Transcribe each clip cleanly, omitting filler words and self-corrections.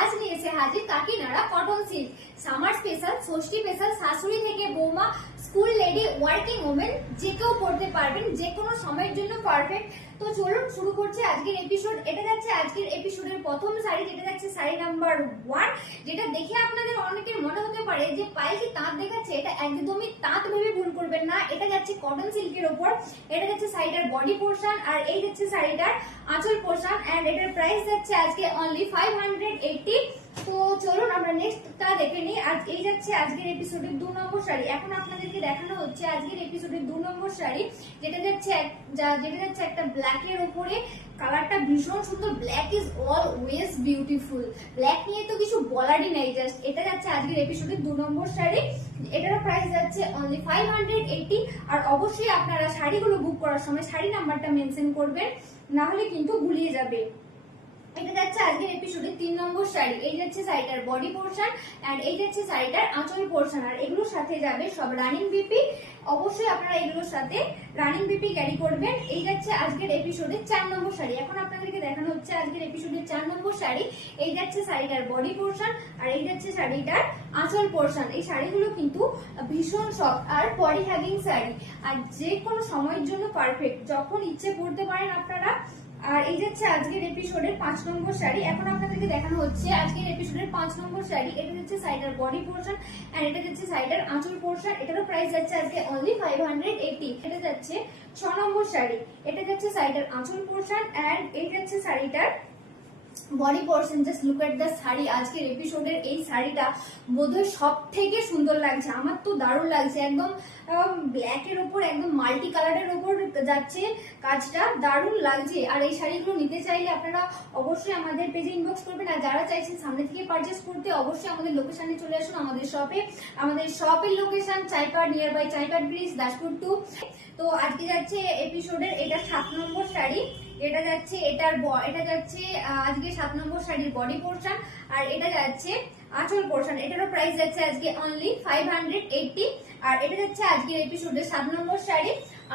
আজ নিয়ে এসে হাজির Kakinara cotton silk summer special, ষষ্ঠী স্পেশাল। শাশুড়ি থেকে বৌমা, স্কুল লেডি, ওয়ার্কিং ওমেন যে কেউ পড়তে পারবেন, যে কোনো সময়ের জন্য পারফেক্ট। তো চলুন শুরু করছি আজকের এপিসোড। এটা যাচ্ছে আজকের এপিসোডের প্রথম শাড়ি, যেটা যাচ্ছে শাড়ি নাম্বার 1, যেটা দেখে আপনাদের অনেকের মনে হতে পারে যে পায়ে কি তাঁত দেখাচ্ছে। এটা একদমই তাঁত ভেবে ভুল করবেন না, এটা যাচ্ছে কটন সিল্কের উপর। এটা যাচ্ছে শাড়িটার বডি পোর্শন, আর এই যাচ্ছে শাড়িটার আঁচল পোর্শন, এন্ড এটার প্রাইস যাচ্ছে আজকে অনলি 580। তো চলুন আমরা নেক্সটটা দেখে নিই। আজ এই যাচ্ছে আজকের এপিসোডের 2 নম্বর শাড়ি। এখন আপনাদেরকে দেখানো হচ্ছে আজকের এপিসোডের 2 নম্বর শাড়ি, যেটা যাচ্ছে একটা ব্ল্যাকের উপরে। কালারটা ভীষণ সুন্দর, black is always beautiful. Black নিয়ে তো কিছু বলারই নাই, জাস্ট এটা যাচ্ছে আজকের এপিসোডের 2 নম্বর শাড়ি। এটার প্রাইস যাচ্ছে অনলি 580। আর অবশ্যই আপনারা শাড়িগুলো বুক করার সময় শাড়ি নাম্বারটা মেনশন করবেন, না হলে কিন্তু গুলিয়ে যাবে। এটা যাচ্ছে আজকের এপিসোডে 3 নম্বর শাড়ি। এই যাচ্ছে শাড়িটার বডি পোর্শন, এন্ড এই যাচ্ছে শাড়িটার আঁচল পোর্শন। আর এগুলোর সাথে যাবে সব রানিং বিপি। অবশ্যই আপনারা এগুলোর সাথে রানিং বিপি ক্যারি করবেন। এই যাচ্ছে আজকের এপিসোডে 4 নম্বর শাড়ি। এখন আপনাদেরকে দেখানো হচ্ছে আজকের এপিসোডে 4 নম্বর শাড়ি। এই যাচ্ছে শাড়িটার বডি পোর্শন, আর এই যাচ্ছে শাড়িটার আঁচল পোর্শন। এই শাড়িগুলো কিন্তু ভীষণ সফট আর বডি হ্যাগিং শাড়ি, আর যে কোনো সময়ের জন্য পারফেক্ট, যখন ইচ্ছে পড়তে পারেন আপনারা। আর এই যাচ্ছে আজকের এপিসোডের 5 নম্বর শাড়ি। এখন আপনাদেরকে দেখানো হচ্ছে আজকের এপিসোডের 5 নম্বর শাড়ি। এটা যাচ্ছে শাড়িটার বডি পোর্শন, এন্ড এটা যাচ্ছে শাড়িটার আঁচল পোর্শন। এটারও প্রাইস যাচ্ছে আজকে অনলি 580। এটা যাচ্ছে 6 নম্বর শাড়ি। এটা যাচ্ছে শাড়িটার আঁচল পোর্শন, এন্ড এই যাচ্ছে শাড়িটার body portion. Just look at the sari. আজকের এপিসোডের এই শাড়িটা বোধহয় সব থেকে সুন্দর লাগছে, আমার তো দারুণ লাগছে। একদম ব্ল্যাকের উপর একদম মাল্টি কালারের উপর যাচ্ছে কাজটা, দারুণ লাগছে। আর এই শাড়িগুলো নিতে চাইলে আপনারা অবশ্যই আমাদের পেজে ইনবক্স করবেন। আর যারা চাইছেন সামনে থেকে পারচেস করতে, অবশ্যই আমাদের লোকেশনে চলে আসুন, আমাদের শপে। আমাদের শপের location Chaipar, near by Chaipar bridge, Daspur 2। তো আজকে যাচ্ছে এপিসোডের এটা 7 নম্বর শাড়ি। এটা যাচ্ছে আজকে 7 নম্বর শাড়ির বডি পোর্শন, আর এটা যাচ্ছে আঁচল পোর্শন। এটারও প্রাইস যাচ্ছে আজকে অনলি 580। আর এটা যাচ্ছে আজকের এপিসোডের 7 নম্বর শাড়ি।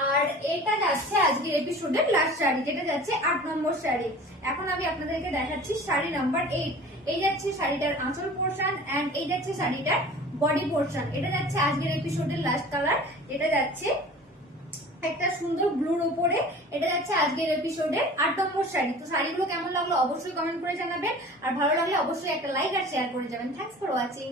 আর এটা যাচ্ছে আজকের এপিসোডের লাস্ট শাড়ি, যেটা যাচ্ছে 8 নম্বর শাড়ি। এখন আমি আপনাদেরকে দেখাচ্ছি শাড়ি নাম্বার 8। এই যাচ্ছে শাড়িটার আঁচল পোর্শন, এন্ড এই যাচ্ছে শাড়িটার বডি পোর্শন। এটা যাচ্ছে আজকের এপিসোডের লাস্ট কালার, যেটা যাচ্ছে একটা সুন্দর ব্লুর উপরে। এটা যাচ্ছে আজকের এপিসোডের 8 নম্বর শাড়ি। তো শাড়িগুলো কেমন লাগলো অবশ্যই কমেন্ট করে জানাবেন, আর ভালো লাগলে অবশ্যই একটা লাইক আর শেয়ার করে যাবেন। Thanks for watching.